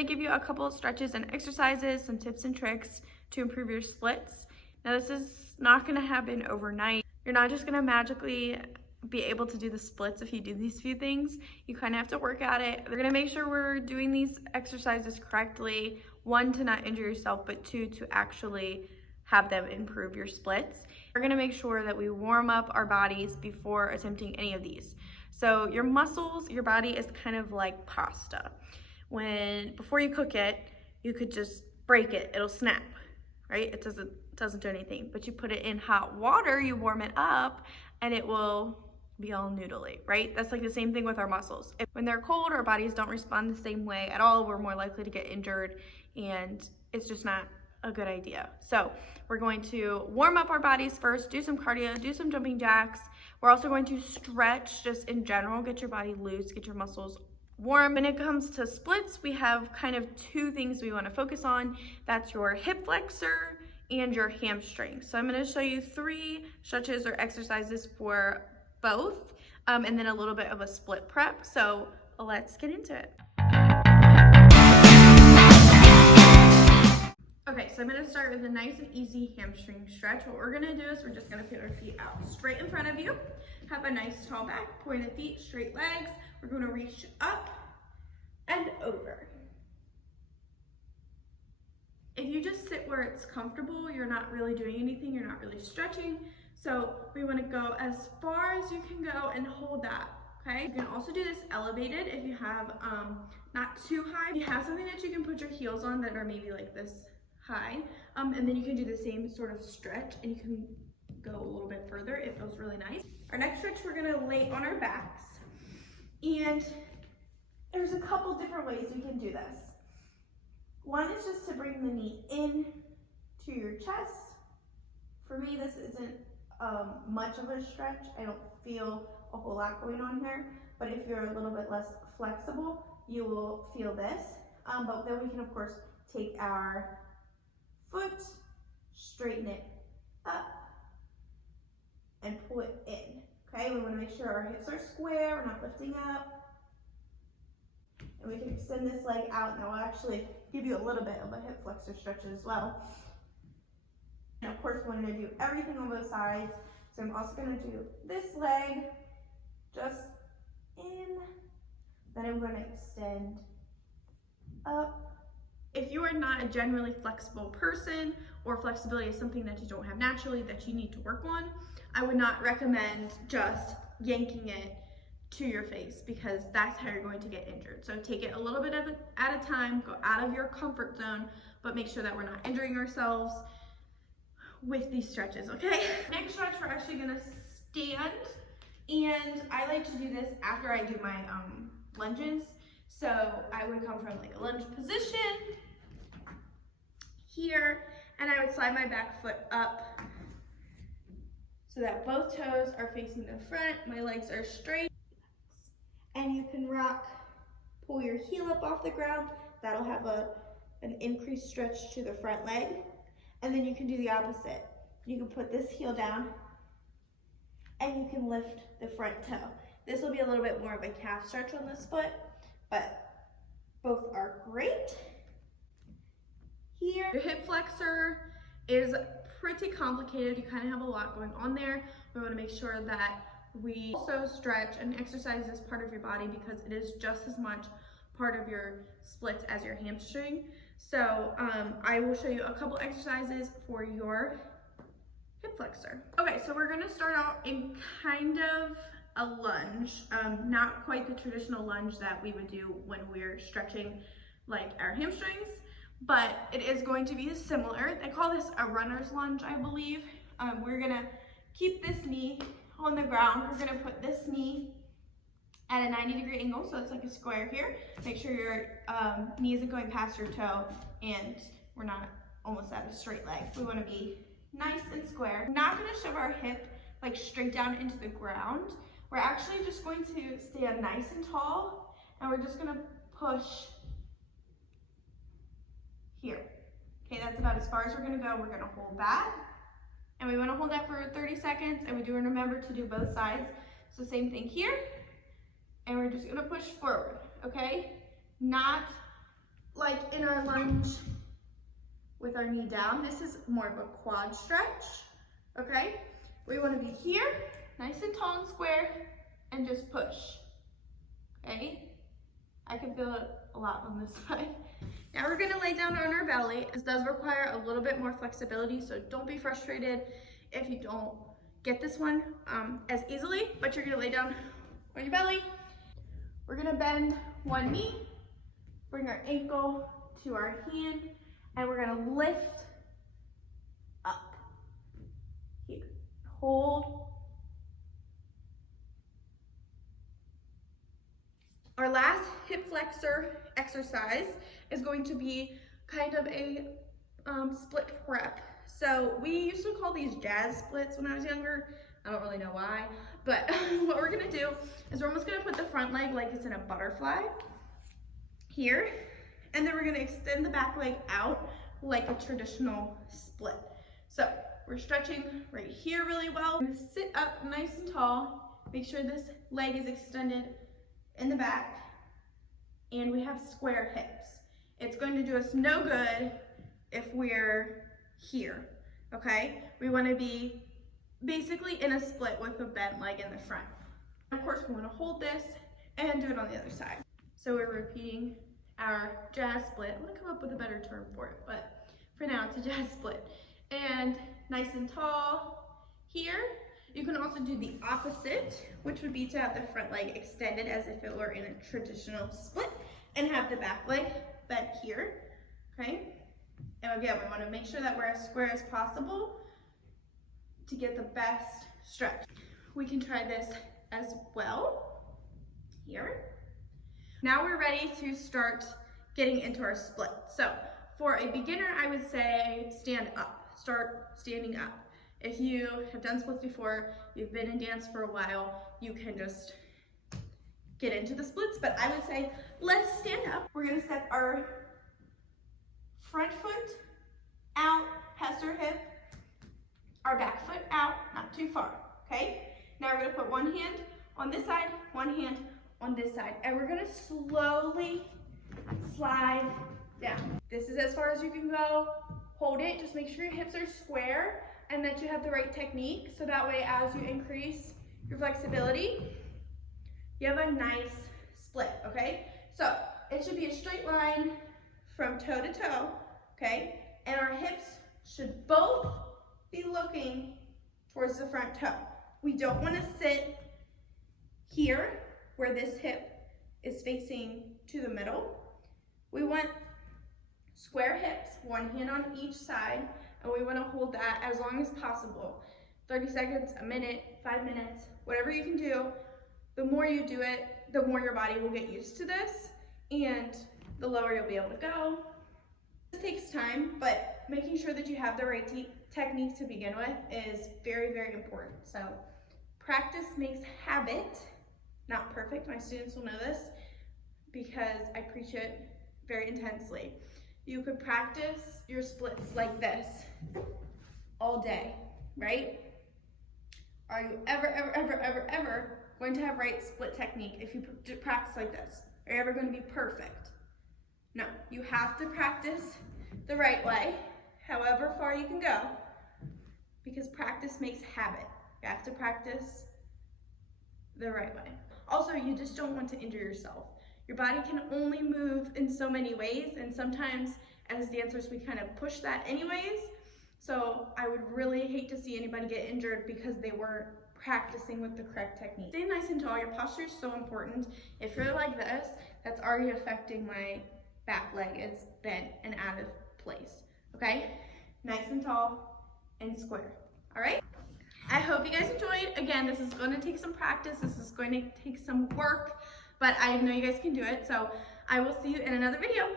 gonna give you a couple of stretches and exercises, some tips and tricks to improve your splits. Now this is not gonna happen overnight. You're not just gonna magically be able to do the splits if you do these few things. You kind of have to work at it. We're gonna make sure we're doing these exercises correctly. One, to not injure yourself, but two, to actually have them improve your splits. We're gonna make sure that we warm up our bodies before attempting any of these. So your muscles, your body is kind of like pasta. Before you cook it, you could just break it, it'll snap, right? It doesn't do anything, but you put it in hot water, you warm it up, and it will be all noodly, right? That's like the same thing with our muscles. When they're cold, our bodies don't respond the same way at all. We're more likely to get injured, and it's just not a good idea. So we're going to warm up our bodies first, do some cardio, do some jumping jacks. We're also going to stretch just in general, get your body loose, get your muscles warm. When it comes to splits, we have kind of two things we want to focus on. That's your hip flexor and your hamstring. So I'm going to show you 3 stretches or exercises for both, and then a little bit of a split prep. So let's get into it. Okay, so I'm gonna start with a nice and easy hamstring stretch. What we're gonna do is we're just gonna put our feet out straight in front of you, have a nice tall back, pointed feet, straight legs. We're gonna reach up and over. If you just sit where it's comfortable, you're not really doing anything, you're not really stretching. So we wanna go as far as you can go and hold that, okay? You can also do this elevated if you have, not too high. If you have something that you can put your heels on that are maybe like this high, and then you can do the same sort of stretch and you can go a little bit further. It feels really nice. Our next stretch, we're gonna lay on our backs, and there's a couple different ways we can do this. One is just to bring the knee in to your chest. For me, this isn't much of a stretch. I don't feel a whole lot going on here, but if you're a little bit less flexible, you will feel this. But then we can, of course, take our foot, straighten it up, and pull it in, okay? We wanna make sure our hips are square, we're not lifting up. And we can extend this leg out, and I'll actually give you a little bit of a hip flexor stretch as well. And of course, we're gonna do everything on both sides. So I'm also gonna do this leg just in, then I'm gonna extend up. If you are not a generally flexible person, or flexibility is something that you don't have naturally that you need to work on, I would not recommend just yanking it to your face, because that's how you're going to get injured. So take it a little bit at a time, go out of your comfort zone, but make sure that we're not injuring ourselves with these stretches, okay? Next stretch, we're actually gonna stand, and I like to do this after I do my lunges. So I would come from like a lunge position here, and I would slide my back foot up so that both toes are facing the front, my legs are straight. And you can pull your heel up off the ground. That'll have an increased stretch to the front leg. And then you can do the opposite. You can put this heel down and you can lift the front toe. This will be a little bit more of a calf stretch on this foot, but both are great. Here, your hip flexor is pretty complicated. You kind of have a lot going on there. We want to make sure that we also stretch and exercise this part of your body, because it is just as much part of your splits as your hamstring. So I will show you a couple exercises for your hip flexor. Okay, so we're gonna start out in kind of a lunge, not quite the traditional lunge that we would do when we're stretching like our hamstrings, but it is going to be similar. They call this a runner's lunge, I believe. We're gonna keep this knee on the ground. We're gonna put this knee at a 90-degree angle, so it's like a square here. Make sure your knee isn't going past your toe and we're not almost at a straight leg. We wanna be nice and square. We're not gonna shove our hip like straight down into the ground. We're actually just going to stand nice and tall, and we're just gonna push here. Okay, that's about as far as we're gonna go. We're gonna hold that, and we wanna hold that for 30 seconds, and we do remember to do both sides. So same thing here, and we're just gonna push forward, okay? Not like in our lunge with our knee down. This is more of a quad stretch, okay? We want to be here, nice and tall and square, and just push, okay? I can feel it a lot on this side. Now we're gonna lay down on our belly. This does require a little bit more flexibility, so don't be frustrated if you don't get this one as easily, but you're gonna lay down on your belly. We're gonna bend one knee, bring our ankle to our hand, and we're gonna lift up. Here, hold. Our last hip flexor exercise is going to be kind of a split prep. So we used to call these jazz splits when I was younger. I don't really know why, but what we're gonna do is we're almost gonna put the front leg like it's in a butterfly here, and then we're gonna extend the back leg out like a traditional split. So we're stretching right here really well. We're gonna sit up nice and tall, make sure this leg is extended in the back, and we have square hips. It's going to do us no good if we're here, okay? We wanna be basically in a split with a bent leg in the front. Of course, we wanna hold this and do it on the other side. So we're repeating our jazz split. I'm gonna come up with a better term for it, but for now it's a jazz split. And nice and tall here. You can also do the opposite, which would be to have the front leg extended as if it were in a traditional split, and have the back leg bent here, okay? And again, we want to make sure that we're as square as possible to get the best stretch. We can try this as well, here. Now we're ready to start getting into our split. So for a beginner, I would say stand up, start standing up. If you have done splits before, you've been in dance for a while, you can just get into the splits, but I would say let's stand up. We're gonna step our front foot out past our hip, our back foot out, not too far, okay? Now we're gonna put one hand on this side, one hand on this side, and we're gonna slowly slide down. This is as far as you can go. Hold it, just make sure your hips are square and that you have the right technique, so that way as you increase your flexibility, you have a nice split, okay? So it should be a straight line from toe to toe, okay? And our hips should both be looking towards the front toe. We don't wanna sit here where this hip is facing to the middle. We want square hips, one hand on each side, and we wanna hold that as long as possible. 30 seconds, a minute, 5 minutes, whatever you can do. The more you do it, the more your body will get used to this, and the lower you'll be able to go. This takes time, but making sure that you have the right technique to begin with is very, very important. So practice makes habit, not perfect. My students will know this because I preach it very intensely. You could practice your splits like this all day, right? Are you ever going to have right split technique if you practice like this? Are you ever going to be perfect? No, you have to practice the right way, however far you can go, because practice makes habit. You have to practice the right way. Also, you just don't want to injure yourself. Your body can only move in so many ways, and sometimes as dancers we kind of push that anyways. So I would really hate to see anybody get injured because they weren't practicing with the correct technique. Stay nice and tall. Your posture is so important. If you're like this, that's already affecting my back leg. It's bent and out of place, okay? Nice and tall and square, all right? I hope you guys enjoyed. Again, this is going to take some practice. This is going to take some work, but I know you guys can do it. So I will see you in another video.